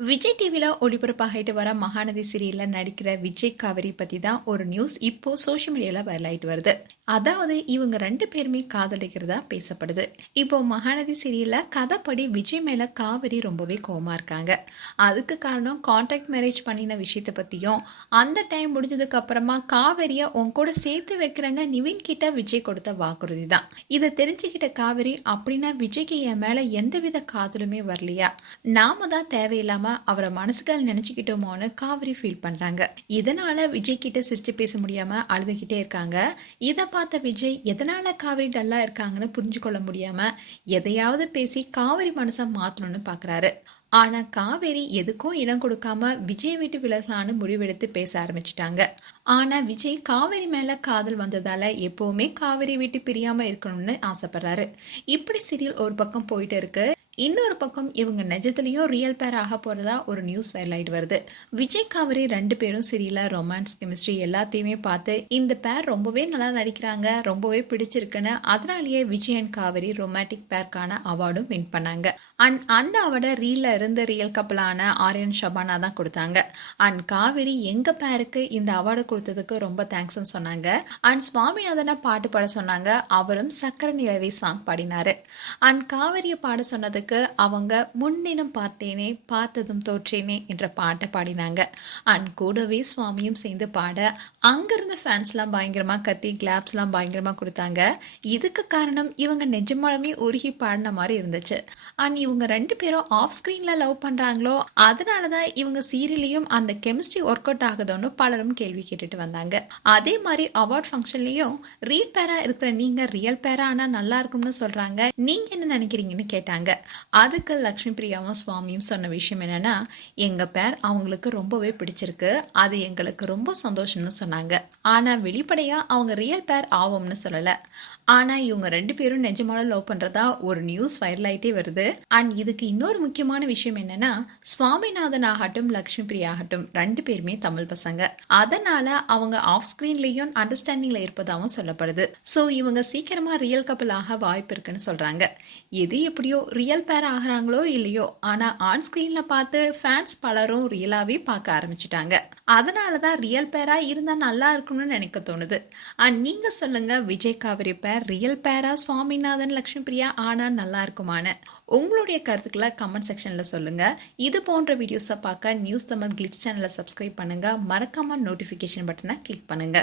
விஜய் டிவில ஒளிபரப்பாகிட்டு வர மகாநதி சீரியல்ல நடிக்கிற விஜய் காவேரி பத்தி தான் ஒரு நியூஸ் இப்போ சோஷியல் மீடியால வைரல் ஆயிட்டு வருது. அதாவது இவங்க 2 பேருமே காதலிக்கிறதா பேசப்படுது. இப்போ மகாநதி சீரியல்ல கதைப்படி விஜய் மேல காவேரி ரொம்பவே கோவமா இருக்காங்க. அதுக்கு காரணம் கான்ட்ராக்ட் மேரேஜ் பண்ணின விஷயத்தை பத்தியும், அந்த டைம் முடிஞ்சதுக்கு அப்புறமா காவேரிய உன் கூட சேர்த்து வைக்கிறேன்னு நிவின் கிட்ட விஜய் கொடுத்த வாக்குறுதி தான். இதை தெரிஞ்சுக்கிட்ட காவேரி, அப்படின்னா விஜய்க்கு என் மேல எந்தவித காதலுமே வரலையா, நாம தான் தேவையில்லாம அவரை மனசுக்குள்ள நினைச்சுக்கிட்டோமோன்னு காவிரி ஃபீல் பண்றாங்க. இதனால விஜய் கிட்ட சிரிச்சு பேச முடியாம அழுதுகிட்டே இருக்காங்க. இதை பார்த்த விஜய் எதனால காவிரி டல்லா இருக்காங்கன்னு புரிஞ்சு கொள்ள முடியாம எதையாவது பேசி காவிரி மனசை மாத்தணும்னு பாக்குறாரு. ஆனா காவேரி எதுக்கும் இடம் கொடுக்காம விஜய் விட்டு விலகலான்னு முடிவெடுத்து பேச ஆரம்பிச்சிட்டாங்க. ஆனா விஜய் காவேரி மேல காதல் வந்ததால எப்பவுமே காவேரி விட்டு பிரியாம இருக்கணும்னு ஆசைப்படுறாரு. இப்படி சீரியல் ஒரு பக்கம் போயிட்டு இருக்கு. இன்னொரு பக்கம் இவங்க நிஜத்திலையும் ரியல் பேர் ஆக போறதா ஒரு நியூஸ் வைரல் ஆயிட்டு வருது. விஜய் காவேரி 2 பேரும் சீரியல்ல ரொமான்ஸ், கெமிஸ்ட்ரி எல்லாத்தையுமே பார்த்து இந்த பேர் ரொம்பவே நல்லா நடிக்கிறாங்க, ரொம்பவே பிடிச்சிருக்குன்னு அதனாலேயே விஜய் அண்ட் காவேரி ரொமான்டிக் பேருக்கான அவார்டும் வின் பண்ணாங்க. அண்ட் அந்த அவார்டை ரீல்ல இருந்த ரியல் கப்பலான ஆரியன் ஷபானா தான் கொடுத்தாங்க. அண்ட் காவேரி எங்க பேருக்கு இந்த அவார்டு கொடுத்ததுக்கு ரொம்ப தேங்க்ஸ்ன்னு சொன்னாங்க. அண்ட் சுவாமிநாதனை பாட்டு பாட சொன்னாங்க. அவரும் சக்கர நிலவை சாங் பாடினாரு. அண்ட் காவேரியை பாட சொன்னதுக்கு அவங்க முன்தினம் பார்த்தேனே பார்த்ததும் தோற்றேனே என்ற பாட்டை பாடினாங்க. அண்ட் கூடவே சுவாமியும் சேர்ந்து பாட அங்கிருந்த ஃபேன்ஸ்லாம் பயங்கரமா கத்தி கிளாப்ஸ்லாம் பயங்கரமா கொடுத்தாங்க. இதுக்கு காரணம் இவங்க நிஜமாலுமே உருகி பாடின மாதிரி இருந்துச்சு. அண்ட் இவங்க 2 பேரும் ஆஃப் ஸ்கிரீன்ல லவ் பண்றாங்களோ, அதனாலதான் இவங்க சீரியலையும் அந்த கெமிஸ்ட்ரி ஒர்க் அவுட் ஆகுதுன்னு பலரும் கேள்வி கேட்டுட்டு வந்தாங்க. அதே மாதிரி அவார்ட் ஃபங்க்ஷன்லயும் ரீல் பேரா இருக்கிற நீங்க ரியல் பேரா ஆனா நல்லா இருக்கும்னு சொல்றாங்க, நீங்க என்ன நினைக்கிறீங்கன்னு கேட்டாங்க. அதுக்கு லக்ஷ்மி பிரியாவும் சுவாமியும் சொன்ன விஷயம் என்னன்னா, எங்க பேர் அவங்களுக்கு ரொம்பவே பிடிச்சிருக்கு, அது எங்களுக்கு ரொம்ப சந்தோஷம்னு சொன்னாங்க. ஆனா வெளிப்படையா அவங்க ரியல் பேர் ஆவோம்னு சொல்லல. ஆனா இவங்க 2 பேரும் நிஜமான லவ் பண்றதா ஒரு நியூஸ் வைரல் ஆயிட்டே வருது. அண்ட் இதுக்கு இன்னொரு முக்கியமான விஷயம் என்னன்னா, சுவாமிநாதன் ஆகட்டும் லக்ஷ்மி பிரியா ஆகட்டும் 2 பேருமே தமிழ் பசங்க. அதனால அவங்க ஆஃப் ஸ்கிரீன்லயும் அண்டர்ஸ்டாண்டிங்ல இருப்பதாகவும் சொல்லப்படுது. சோ இவங்க சீக்கிரமா ரியல் கப்பல் ஆக வாய்ப்பு இருக்குன்னு சொல்றாங்க. எது எப்படியோ ரியல் பேர் ஆகிறாங்களோ இல்லையோ, ஆனா ஆன் ஸ்கிரீன்ல பார்த்து ஃபேன்ஸ் பலரும் ரியலாவே பார்க்க ஆரம்பிச்சுட்டாங்க. அதனாலதான் ரியல் பேரா இருந்தா நல்லா இருக்கும்னு நினைக்க தோணுது. அண்ட் நீங்க சொல்லுங்க, விஜய் காவிரி பேர் ரியல் பேரா சுவாமிநாதன் லக்ஷ்மி பிரியா ஆனா நல்லா இருக்குமான்னு உங்களுடைய கருத்துக்களை கமெண்ட் செக்ஷன்ல சொல்லுங்க. இது போன்ற வீடியோஸை பார்க்க நியூஸ் தமிழ் கிளிட்ஸ் சேனலை சப்ஸ்கிரைப் பண்ணுங்க. மறக்காம நோட்டிபிகேஷன் பட்டனை கிளிக் பண்ணுங்க.